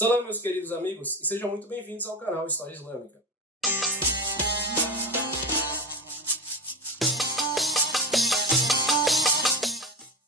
Salve, meus queridos amigos, e sejam muito bem-vindos ao canal História Islâmica.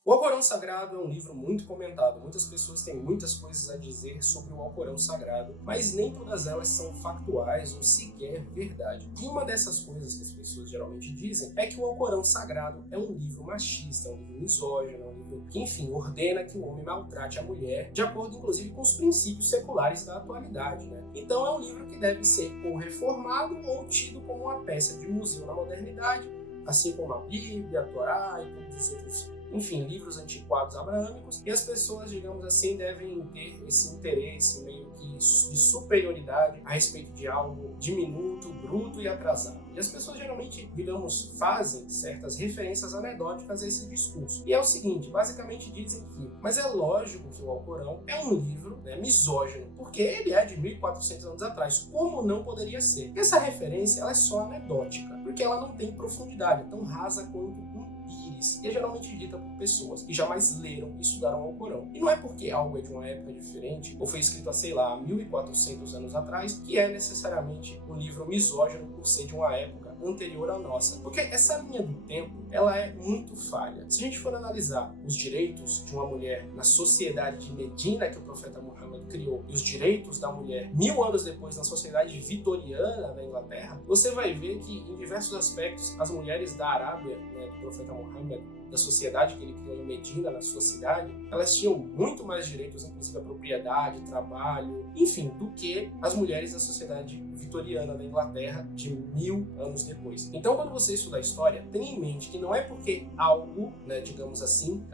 O Alcorão Sagrado é um livro muito comentado. Muitas pessoas têm muitas coisas a dizer sobre o Alcorão Sagrado, mas nem todas elas são factuais ou sequer verdade. E uma dessas coisas que as pessoas geralmente dizem é que o Alcorão Sagrado é um livro machista, um livro misógino, um livro que, enfim, ordena que o homem maltrate a mulher, de acordo, inclusive, com os princípios seculares da atualidade, né? Então é um livro que deve ser ou reformado ou tido como uma peça de museu na modernidade, assim como a Bíblia, a Torá e todos os outros, enfim, livros antiquados abraâmicos, e as pessoas, digamos assim, devem ter esse interesse meio que de superioridade a respeito de algo diminuto, bruto e atrasado. E as pessoas geralmente, digamos, fazem certas referências anedóticas a esse discurso. E é o seguinte, basicamente dizem que, mas é lógico que o Alcorão é um livro, né, misógino, porque ele é de 1400 anos atrás, como não poderia ser? Essa referência ela é só anedótica, porque ela não tem profundidade, é tão rasa quanto íris, e é geralmente dita por pessoas que jamais leram e estudaram o Alcorão. E não é porque algo é de uma época diferente, ou foi escrito há, sei lá, 1400 anos atrás, que é necessariamente um livro misógino por ser de uma época anterior à nossa. Porque essa linha do tempo, ela é muito falha. Se a gente for analisar os direitos de uma mulher na sociedade de Medina que o profeta Muhammad criou, e os direitos da mulher 1000 anos depois na sociedade vitoriana da Inglaterra, você vai ver que, em diversos aspectos, as mulheres da Arábia, né, do profeta Muhammad, da sociedade que ele criou em Medina, na sua cidade, elas tinham muito mais direitos, inclusive a propriedade, trabalho, enfim, do que as mulheres da sociedade vitoriana da Inglaterra de 1000 anos depois. Então, quando você estuda a história, tenha em mente que não é porque algo, né, digamos assim,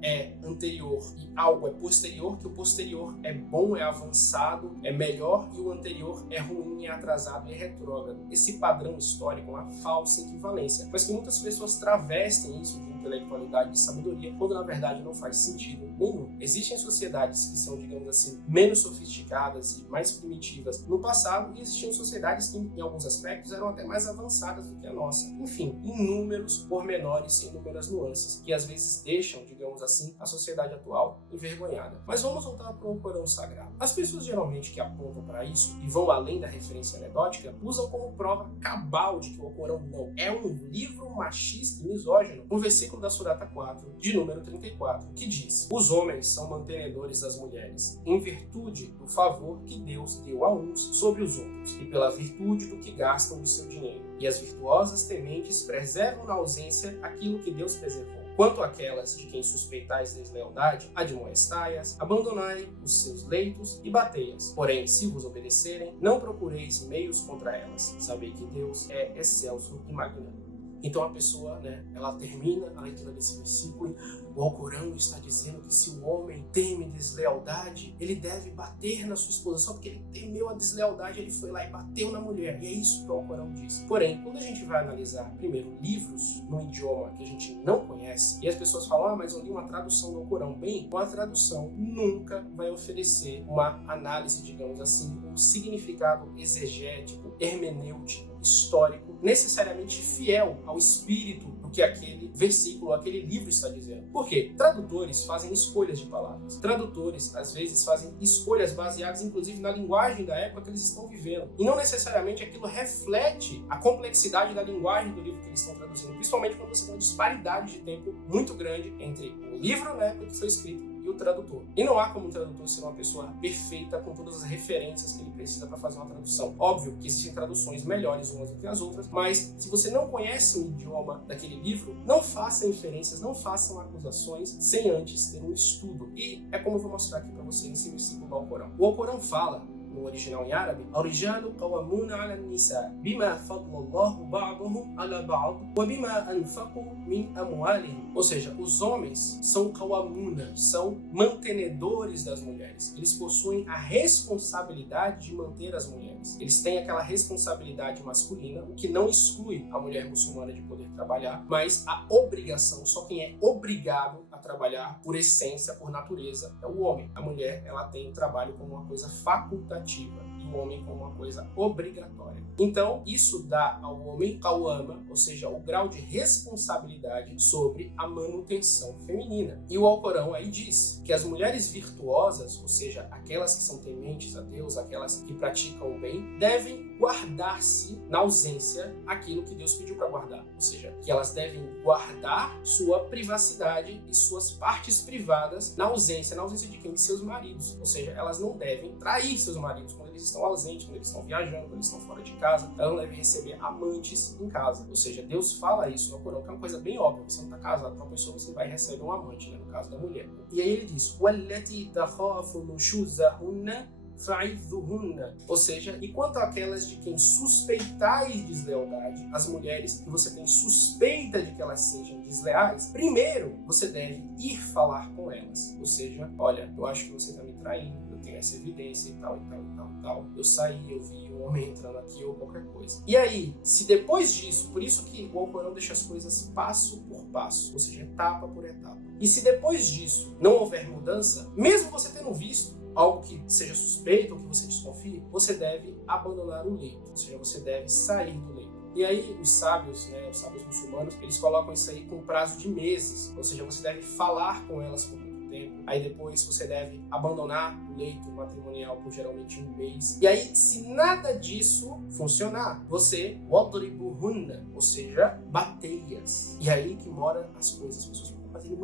é anterior e algo é posterior, que o posterior é bom, é avançado, é melhor, e o anterior é ruim, é atrasado e é retrógrado. Esse padrão histórico é uma falsa equivalência, mas que muitas pessoas travestem isso de intelectualidade, de sabedoria, quando na verdade não faz sentido nenhum. Existem sociedades que são, digamos assim, menos sofisticadas e mais primitivas no passado, e existiam sociedades que, em alguns aspectos, eram até mais avançadas do que a nossa. Enfim, inúmeros pormenores, inúmeras nuances, que às vezes deixam, digamos assim, a sociedade atual envergonhada. Mas vamos voltar para o Alcorão Sagrado. As pessoas geralmente que apontam para isso e vão além da referência anedótica, usam como prova cabal de que o Alcorão não é um livro machista e misógino, um versículo da Surata 4, de número 34, que diz: os homens são mantenedores das mulheres, em virtude do favor que Deus deu a uns sobre os outros, e pela virtude do que gastam do seu dinheiro. E as virtuosas tementes preservam na ausência aquilo que Deus preservou. Quanto àquelas de quem suspeitais deslealdade, admoestai-as, abandonai os seus leitos e batei-as. Porém, se vos obedecerem, não procureis meios contra elas. Sabei que Deus é excelso e magnânimo. Então a pessoa, né, ela termina a leitura desse versículo. O Alcorão está dizendo que se o homem teme deslealdade, ele deve bater na sua esposa. Só porque ele temeu a deslealdade, ele foi lá e bateu na mulher. E é isso que o Alcorão diz. Porém, quando a gente vai analisar, primeiro, livros no idioma que a gente não conhece, e as pessoas falam, mas eu li uma tradução do Alcorão. Bem, uma tradução nunca vai oferecer uma análise, digamos assim, um significado exegético, hermenêutico, histórico, necessariamente fiel ao espírito do que aquele versículo, aquele livro está dizendo. Por quê? Tradutores fazem escolhas de palavras. Tradutores, às vezes, fazem escolhas baseadas, inclusive, na linguagem da época que eles estão vivendo. E não necessariamente aquilo reflete a complexidade da linguagem do livro que eles estão traduzindo, principalmente quando você tem uma disparidade de tempo muito grande entre o livro na época que foi escrito e o tradutor. E não há como o tradutor ser uma pessoa perfeita com todas as referências que ele precisa para fazer uma tradução. Óbvio que existem traduções melhores umas do que as outras, mas se você não conhece o idioma daquele livro, não faça inferências, não façam acusações sem antes ter um estudo. E é como eu vou mostrar aqui para você nesse versículo do Alcorão. O Alcorão fala, no original em árabe, الرجال قوامون على النساء بما فضل الله بعضهم على بعض وبما أنفقوا من أموالهم. Ou seja, os homens são qawamuna, são mantenedores das mulheres. Eles possuem a responsabilidade de manter as mulheres. Eles têm aquela responsabilidade masculina, o que não exclui a mulher muçulmana de poder trabalhar, mas a obrigação, só quem é obrigado a trabalhar por essência, por natureza, é o homem. A mulher, ela tem o trabalho como uma coisa facultativa. do homem como uma coisa obrigatória. Então, isso dá ao homem qawama, ou seja, o grau de responsabilidade sobre a manutenção feminina. E o Alcorão aí diz que as mulheres virtuosas, ou seja, aquelas que são tementes a Deus, aquelas que praticam o bem, devem guardar-se na ausência aquilo que Deus pediu para guardar. Ou seja, que elas devem guardar sua privacidade e suas partes privadas na ausência de quem? De seus maridos. Ou seja, elas não devem trair seus maridos quando eles estão ausentes, quando eles estão viajando, quando eles estão fora de casa. Elas não devem receber amantes em casa. Ou seja, Deus fala isso no Corão, que é uma coisa bem óbvia. Você não está casado com uma pessoa, você vai receber um amante, né? No caso da mulher. E aí ele diz: وَالَّتِي تَخَافُ نُشُوزَهُنَّ فَعِظُّهُنَّ. Ou seja, e quanto àquelas de quem suspeitais deslealdade, as mulheres que você tem suspeita de que elas sejam desleais, primeiro você deve ir falar com elas. Ou seja, olha, eu acho que você está me traindo, eu tenho essa evidência e tal, e tal, e tal, e tal. Eu saí, eu vi um homem entrando aqui ou qualquer coisa. E aí, se depois disso, por isso que o Alcorão deixa as coisas passo por passo, ou seja, etapa por etapa. E se depois disso não houver mudança, mesmo você tendo visto algo que seja suspeito ou que você desconfie, você deve abandonar o leito, ou seja, você deve sair do leito. E aí os sábios, os sábios muçulmanos, eles colocam isso aí com prazo de meses, ou seja, você deve falar com elas por muito tempo, aí depois você deve abandonar o leito matrimonial por geralmente um mês. E aí, se nada disso funcionar, você wadribuhunna, ou seja, bateias. E aí que mora as coisas, as pessoas mas ele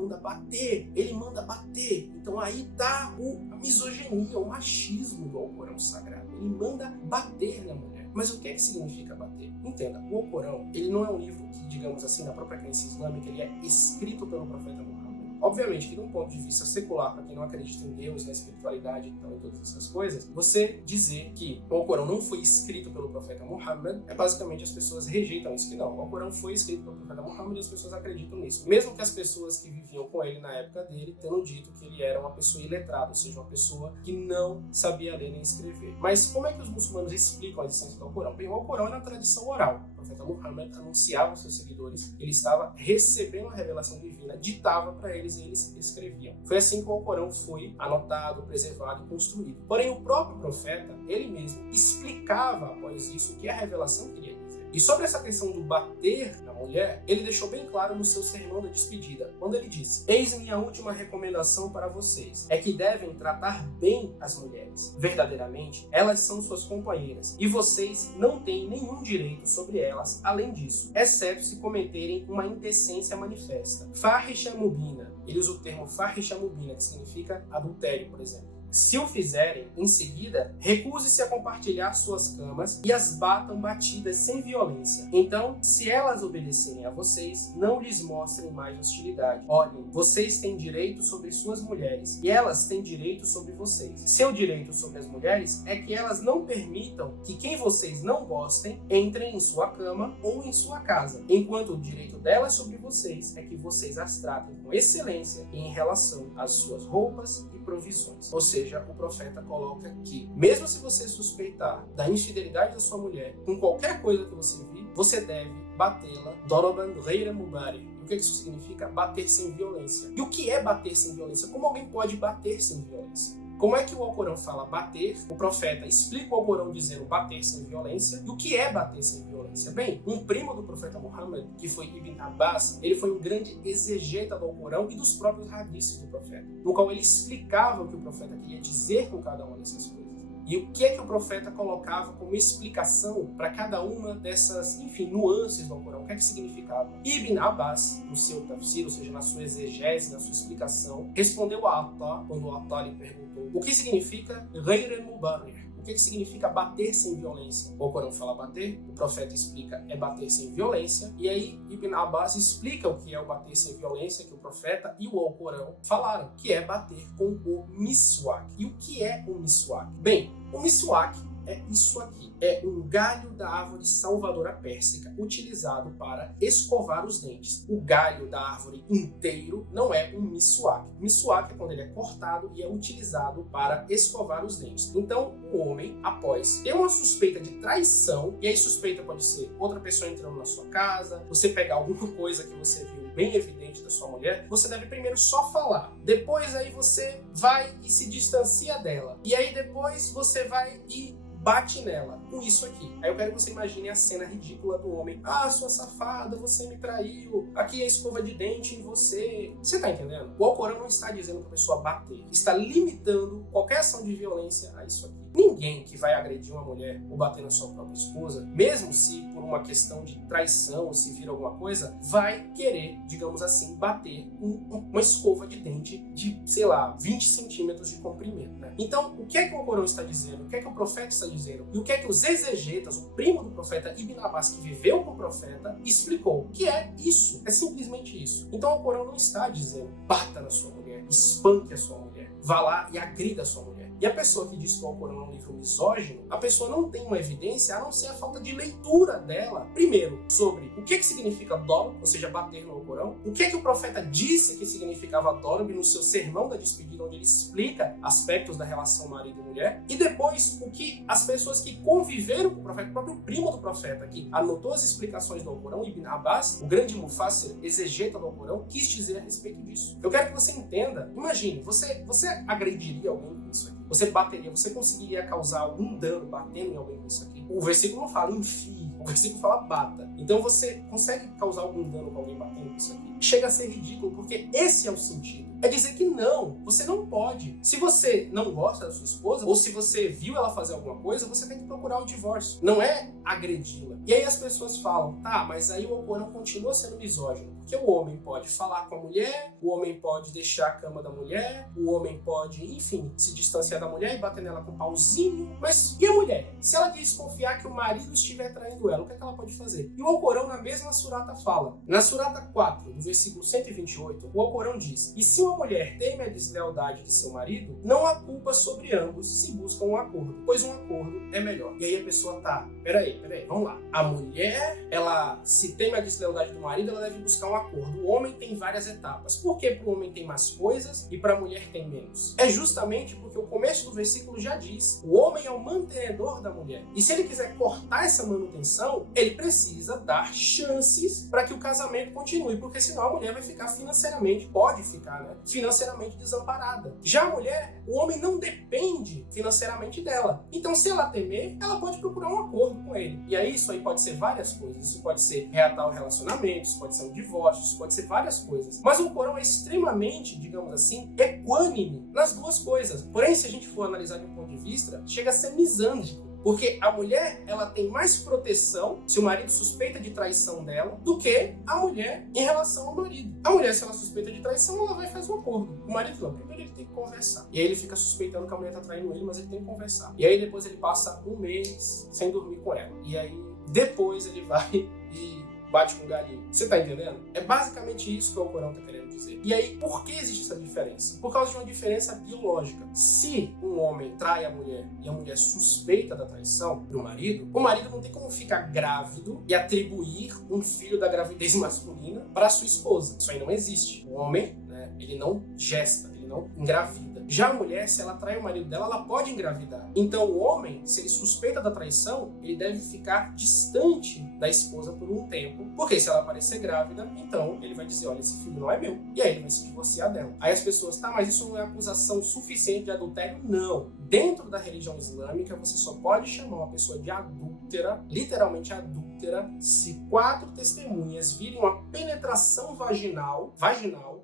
manda bater. Então aí tá a misoginia, o machismo do Alcorão Sagrado. Ele manda bater na mulher. Mas o que é que significa bater? Entenda, o Alcorão, ele não é um livro que, digamos assim, na própria crença islâmica, ele é escrito pelo profeta Muhammad. Obviamente que, de um ponto de vista secular, para quem não acredita em Deus, na espiritualidade e todas essas coisas, você dizer que o Alcorão não foi escrito pelo profeta Muhammad, basicamente as pessoas rejeitam isso, que não, o Alcorão foi escrito pelo profeta Muhammad e as pessoas acreditam nisso. Mesmo que as pessoas que viviam com ele na época dele tenham dito que ele era uma pessoa iletrada, ou seja, uma pessoa que não sabia ler nem escrever. Mas como é que os muçulmanos explicam a existência do Alcorão? Bem, o Alcorão é na tradição oral. O profeta Muhammad anunciava aos seus seguidores que ele estava recebendo a revelação divina, ditava para eles e eles escreviam. Foi assim que o Alcorão foi anotado, preservado e construído. Porém, o próprio profeta, ele mesmo, explicava após isso o que a revelação queria dizer. E sobre essa questão do bater na mulher, ele deixou bem claro no seu sermão da despedida, quando ele disse: eis minha última recomendação para vocês, é que devem tratar bem as mulheres. Verdadeiramente, elas são suas companheiras, e vocês não têm nenhum direito sobre elas além disso, exceto se cometerem uma indecência manifesta. Fahisha mubina. Ele usa o termo fahisha mubina, que significa adultério, por exemplo. Se o fizerem, em seguida, recuse-se a compartilhar suas camas e as batam batidas sem violência. Então, se elas obedecerem a vocês, não lhes mostrem mais hostilidade. Olhem, vocês têm direito sobre suas mulheres e elas têm direito sobre vocês. Seu direito sobre as mulheres é que elas não permitam que quem vocês não gostem entrem em sua cama ou em sua casa, enquanto o direito delas sobre vocês é que vocês as tratem com excelência em relação às suas roupas e provisões. Ou seja, o profeta coloca que, mesmo se você suspeitar da infidelidade da sua mulher, com qualquer coisa que você vir, você deve batê-la. Doroban ghaira mubari. O que isso significa? Bater sem violência. E o que é bater sem violência? Como alguém pode bater sem violência? Como é que o Alcorão fala bater? O profeta explica o Alcorão dizendo bater sem violência. E o que é bater sem violência? Bem, um primo do profeta Muhammad, que foi Ibn Abbas, ele foi um grande exegeta do Alcorão e dos próprios hadiths do profeta, no qual ele explicava o que o profeta queria dizer com cada uma dessas coisas. E o que é que o profeta colocava como explicação para cada uma dessas, nuances do Alcorão? O que é que significava? Ibn Abbas, no seu tafsir, ou seja, na sua exegese, na sua explicação, respondeu a Atá, quando o Atá lhe perguntou o que significa ghaira mubarrir. O que significa bater sem violência? O Alcorão fala bater, o profeta explica é bater sem violência, e aí Ibn Abbas explica o que é o bater sem violência, que o profeta e o Alcorão falaram, que é bater com o miswak. E o que é o miswak? Bem, o miswak é isso aqui. É um galho da árvore salvadora pérsica utilizado para escovar os dentes. O galho da árvore inteiro não é um miswak. O miswak é quando ele é cortado e é utilizado para escovar os dentes. Então, o homem, após ter uma suspeita de traição, e aí suspeita pode ser outra pessoa entrando na sua casa, você pegar alguma coisa que você viu bem evidente da sua mulher, você deve primeiro só falar. Depois aí você vai e se distancia dela. E aí depois você vai e bate nela com isso aqui. Aí eu quero que você imagine a cena ridícula do homem. Ah, sua safada, você me traiu. Aqui é a escova de dente em você. Você tá entendendo? O Alcorão não está dizendo para a pessoa bater. Está limitando qualquer ação de violência a isso aqui. Ninguém que vai agredir uma mulher ou bater na sua própria esposa, mesmo se por uma questão de traição ou se vir alguma coisa, vai querer, digamos assim, bater com uma escova de dente de, sei lá, 20 centímetros de comprimento, né? Então, o que é que o Alcorão está dizendo? O que é que o profeta está dizendo? E o que é que os exegetas, o primo do profeta Ibn Abbas, que viveu com o profeta, explicou? Que é isso. É simplesmente isso. Então, o Alcorão não está dizendo bata na sua mulher, espanque a sua mulher, vá lá e agrida a sua mulher. E a pessoa que diz que o Alcorão é um livro misógino, a pessoa não tem uma evidência a não ser a falta de leitura dela. Primeiro, sobre o que significa dorob, ou seja, bater no Alcorão. O que o profeta disse que significava dorob no seu sermão da despedida, onde ele explica aspectos da relação marido e mulher. E depois, o que as pessoas que conviveram com o profeta, o próprio primo do profeta, que anotou as explicações do Alcorão, Ibn Abbas, o grande mufassir, exegeta do Alcorão, quis dizer a respeito disso. Eu quero que você entenda. Imagine, você agrediria alguém com isso aqui? Você bateria, você conseguiria causar algum dano batendo em alguém com isso aqui? O versículo não fala enfie, o versículo fala bata. Então você consegue causar algum dano com alguém batendo com isso aqui? Chega a ser ridículo, porque esse é o sentido. É dizer que não, você não pode. Se você não gosta da sua esposa, ou se você viu ela fazer alguma coisa, você tem que procurar o divórcio. Não é agredi-la. E aí as pessoas falam, tá, mas aí o Alcorão continua sendo misógino. Porque o homem pode falar com a mulher, o homem pode deixar a cama da mulher, o homem pode, enfim, se distanciar da mulher e bater nela com um pauzinho. Mas e a mulher? Se ela desconfiar que o marido estiver traindo ela, o que ela pode fazer? E o Alcorão, na mesma surata, fala. Na surata 4, no versículo 128, o Alcorão diz: e se uma mulher teme a deslealdade de seu marido, não há culpa sobre ambos se buscam um acordo, pois um acordo é melhor. E aí a pessoa tá, peraí, vamos lá. A mulher, ela se teme a deslealdade do marido, ela deve buscar um acordo. O homem tem várias etapas. Por que para o homem tem mais coisas e para a mulher tem menos? É justamente porque o começo do versículo já diz: o homem é o mantenedor da mulher. E se ele quiser cortar essa manutenção, ele precisa dar chances para que o casamento continue, porque senão a mulher vai ficar financeiramente, pode ficar, né? Financeiramente desamparada. Já a mulher, o homem não depende financeiramente dela. Então, se ela temer, ela pode procurar um acordo com ele. E aí, isso aí pode ser várias coisas. Isso pode ser reatar o relacionamento, isso pode ser um divórcio, isso pode ser várias coisas. Mas o Corão é extremamente, digamos assim, equânime nas duas coisas. Porém, se a gente for analisar de um ponto de vista, chega a ser misândrico. Porque a mulher, ela tem mais proteção se o marido suspeita de traição dela do que a mulher em relação ao marido. A mulher, se ela suspeita de traição, ela vai e faz um acordo. O marido não. Primeiro ele tem que conversar. E aí ele fica suspeitando que a mulher tá traindo ele, mas ele tem que conversar. E aí depois ele passa um mês sem dormir com ela. E aí depois ele vai e bate com o galinho. Você tá entendendo? É basicamente isso que o Alcorão tá querendo dizer. E aí, por que existe essa diferença? Por causa de uma diferença biológica. Se um homem trai a mulher e a mulher suspeita da traição do marido, o marido não tem como ficar grávido e atribuir um filho da gravidez masculina para sua esposa. Isso aí não existe. O homem, né, ele não gesta, ele não engravida. Já a mulher, se ela trai o marido dela, ela pode engravidar. Então o homem, se ele suspeita da traição, ele deve ficar distante da esposa por um tempo, porque se ela aparecer grávida, então ele vai dizer, olha, esse filho não é meu. E aí ele vai se divorciar dela. Aí as pessoas, tá, mas isso não é acusação suficiente de adultério? Não. Dentro da religião islâmica, você só pode chamar uma pessoa de adúltera, literalmente adúltera, se 4 testemunhas virem uma penetração vaginal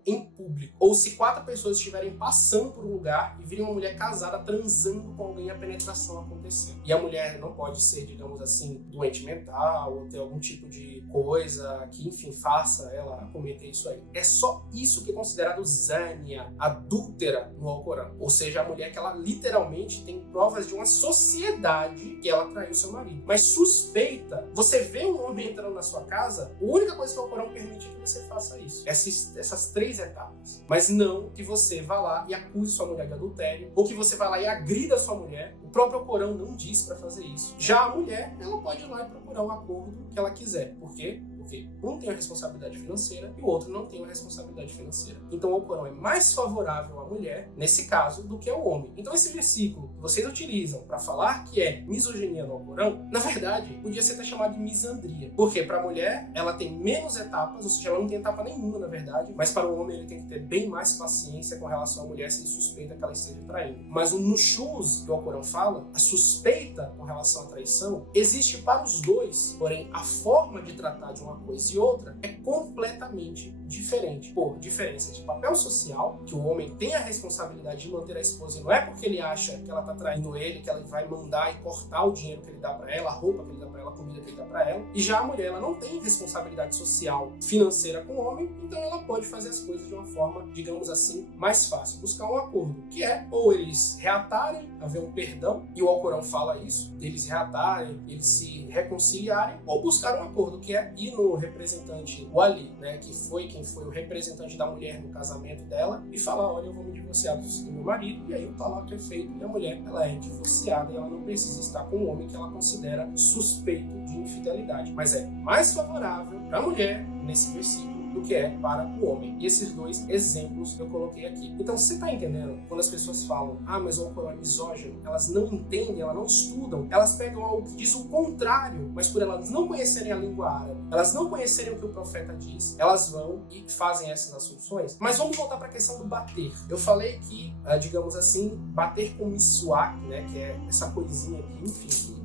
em público. Ou se 4 pessoas estiverem passando por um lugar e virem uma mulher casada transando com alguém e a penetração acontecer. E a mulher não pode ser, digamos assim, doente mental ou ter algum tipo de coisa que, enfim, faça ela cometer isso aí. É só isso que é considerado zânia, adúltera no Alcorão. Ou seja, a mulher que ela literalmente tem provas de uma sociedade que ela traiu seu marido. Mas suspeita, você vê um homem entrando na sua casa, a única coisa que o Alcorão permite é que você faça isso. Essas 3 etapas. Mas não que você vá lá e acuse sua mulher de adultério, ou que você vá lá e agrida sua mulher. O próprio Alcorão não diz para fazer isso. Já a mulher, ela pode ir lá e procurar o acordo que ela quiser. Por quê? Porque porque um tem a responsabilidade financeira e o outro não tem a responsabilidade financeira. Então o Alcorão é mais favorável à mulher, nesse caso, do que ao homem. Então esse versículo que vocês utilizam para falar que é misoginia no Alcorão, na verdade, podia ser até chamado de misandria. Porque para a mulher, ela tem menos etapas, ou seja, ela não tem etapa nenhuma, na verdade, mas para o homem ele tem que ter bem mais paciência com relação à mulher se ele suspeita que ela esteja traindo. Mas o nushuz que o Alcorão fala, a suspeita com relação à traição, existe para os dois, porém a forma de tratar de uma coisa e outra é completamente diferente. Por diferença de papel social, que o homem tem a responsabilidade de manter a esposa e não é porque ele acha que ela está traindo ele, que ela vai mandar e cortar o dinheiro que ele dá para ela, a roupa que ele dá para ela, a comida que ele dá para ela. E já a mulher, ela não tem responsabilidade social financeira com o homem, então ela pode fazer as coisas de uma forma, digamos assim, mais fácil. Buscar um acordo, que é ou eles reatarem, haver um perdão, e o Alcorão fala isso, eles reatarem, eles se reconciliarem, ou buscar um acordo, que é ir no representante, o Ali, né, que foi quem foi o representante da mulher no casamento dela, e falar, olha, eu vou me divorciar do meu marido, e aí o talaque é feito, e a mulher, ela é divorciada, e ela não precisa estar com um homem que ela considera suspeito de infidelidade. Mas é mais favorável para a mulher, nesse versículo, do que é para o homem. E esses dois exemplos eu coloquei aqui. Então você está entendendo? Quando as pessoas falam, mas o Alcorão é misógino, elas não entendem, elas não estudam, elas pegam algo que diz o contrário, mas por elas não conhecerem a língua árabe, elas não conhecerem o que o profeta diz, elas vão e fazem essas assunções. Mas vamos voltar para a questão do bater. Eu falei que, digamos assim, bater com miswak, né, que é essa coisinha aqui, enfim,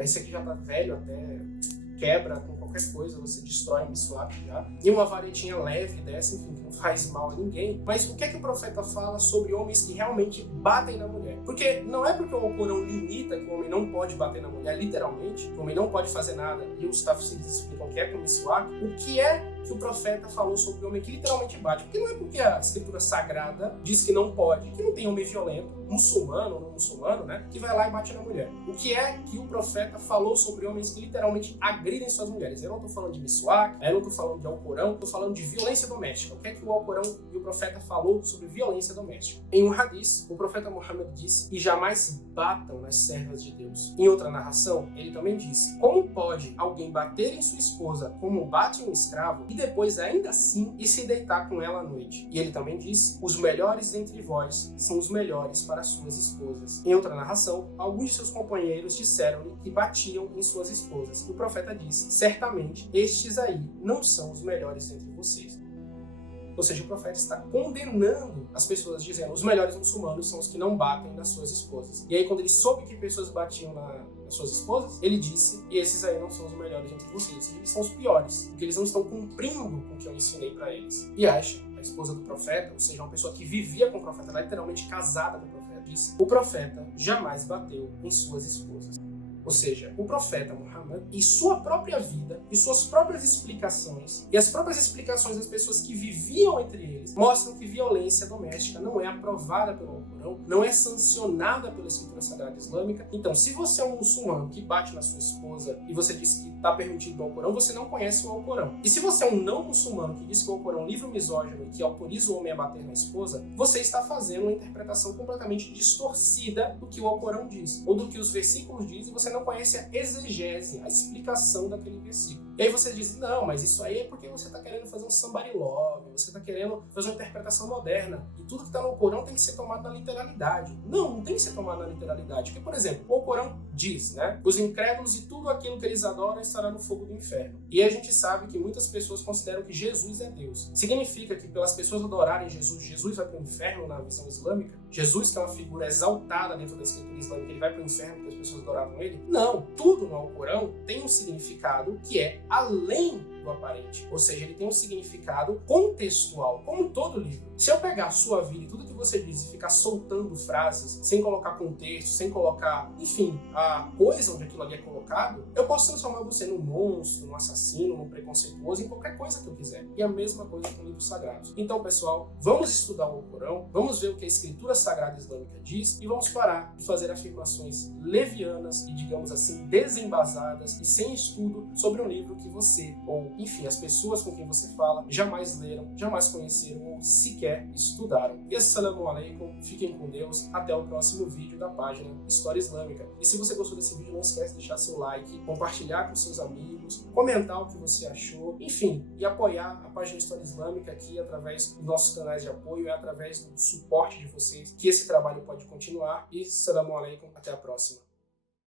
esse aqui já tá velho até, quebra com qualquer coisa, você destrói um miswak já. E uma varetinha leve dessa, enfim, que não faz mal a ninguém. Mas o que é que o profeta fala sobre homens que realmente batem na mulher? Porque não é porque o Alcorão limita que o homem não pode bater na mulher, literalmente, que o homem não pode fazer nada, e os tafsiris explicam o que é com o miswak, o que é que o profeta falou sobre o homem que literalmente bate. Porque não é porque a escritura sagrada diz que não pode, que não tem homem violento, muçulmano ou não muçulmano, né, que vai lá e bate na mulher. O que é que o profeta falou sobre homens que literalmente agridem suas mulheres? Eu não estou falando de miswak, eu não estou falando de Alcorão, estou falando de violência doméstica. O que é que o Alcorão e o profeta falou sobre violência doméstica? Em um hadith, o profeta Muhammad disse, e jamais batam nas servas de Deus. Em outra narração, ele também disse, como pode alguém bater em sua esposa como bate um escravo e depois ainda assim e se deitar com ela à noite? E ele também disse, os melhores entre vós são os melhores para suas esposas. Em outra narração, alguns de seus companheiros disseram-lhe que batiam em suas esposas. E o profeta disse, certamente estes aí não são os melhores entre vocês. Ou seja, o profeta está condenando as pessoas, dizendo os melhores muçulmanos são os que não batem nas suas esposas. E aí, quando ele soube que pessoas batiam nas suas esposas, ele disse, e esses aí não são os melhores entre vocês, ou seja, eles são os piores, porque eles não estão cumprindo com o que eu ensinei para eles. E Aisha, a esposa do profeta, ou seja, uma pessoa que vivia com o profeta, ela é literalmente casada com o profeta, disse, o profeta jamais bateu em suas esposas. Ou seja, o profeta Muhammad, e sua própria vida, e suas próprias explicações, e as próprias explicações das pessoas que viviam entre eles, mostram que violência doméstica não é aprovada pelo Alcorão, não é sancionada pela escritura sagrada islâmica. Então, se você é um muçulmano que bate na sua esposa e você diz que está permitido no Alcorão, você não conhece o Alcorão. E se você é um não muçulmano que diz que o Alcorão é um livro misógino e que autoriza o homem a bater na esposa, você está fazendo uma interpretação completamente distorcida do que o Alcorão diz, ou do que os versículos dizem, e você não conhece a exegese, a explicação daquele versículo. E aí você diz, não, mas isso aí é porque você está querendo fazer um somebody love, você está querendo fazer uma interpretação moderna, e tudo que está no Alcorão tem que ser tomado na literalidade. Não tem que ser tomado na literalidade. Porque, por exemplo, o Alcorão diz, né, os incrédulos e tudo aquilo que eles adoram estará no fogo do inferno. E a gente sabe que muitas pessoas consideram que Jesus é Deus. Significa que pelas pessoas adorarem Jesus, Jesus vai para o inferno na visão islâmica? Jesus, que é uma figura exaltada dentro da escritura islâmica, ele vai para o inferno porque as pessoas adoravam ele? Não, tudo no Alcorão tem um significado que é além do aparente. Ou seja, ele tem um significado contextual, como todo livro. Se eu pegar a sua vida e tudo que você diz e ficar soltando frases, sem colocar contexto, sem colocar, enfim, a coisa onde aquilo ali é colocado, eu posso transformar você num monstro, num assassino, num preconceituoso, em qualquer coisa que eu quiser. E a mesma coisa com livros sagrados. Então, pessoal, vamos estudar o Alcorão, vamos ver o que a escritura sagrada islâmica diz e vamos parar de fazer afirmações levianas e, digamos assim, desembasadas e sem estudo sobre um livro que você, ou ou, enfim, as pessoas com quem você fala jamais leram, jamais conheceram ou sequer estudaram. E assalamu alaikum, fiquem com Deus, até o próximo vídeo da página História Islâmica. E se você gostou desse vídeo, não esquece de deixar seu like, compartilhar com seus amigos, comentar o que você achou, enfim, e apoiar a página História Islâmica aqui através dos nossos canais de apoio, através do suporte de vocês, que esse trabalho pode continuar. E assalamu alaikum, até a próxima.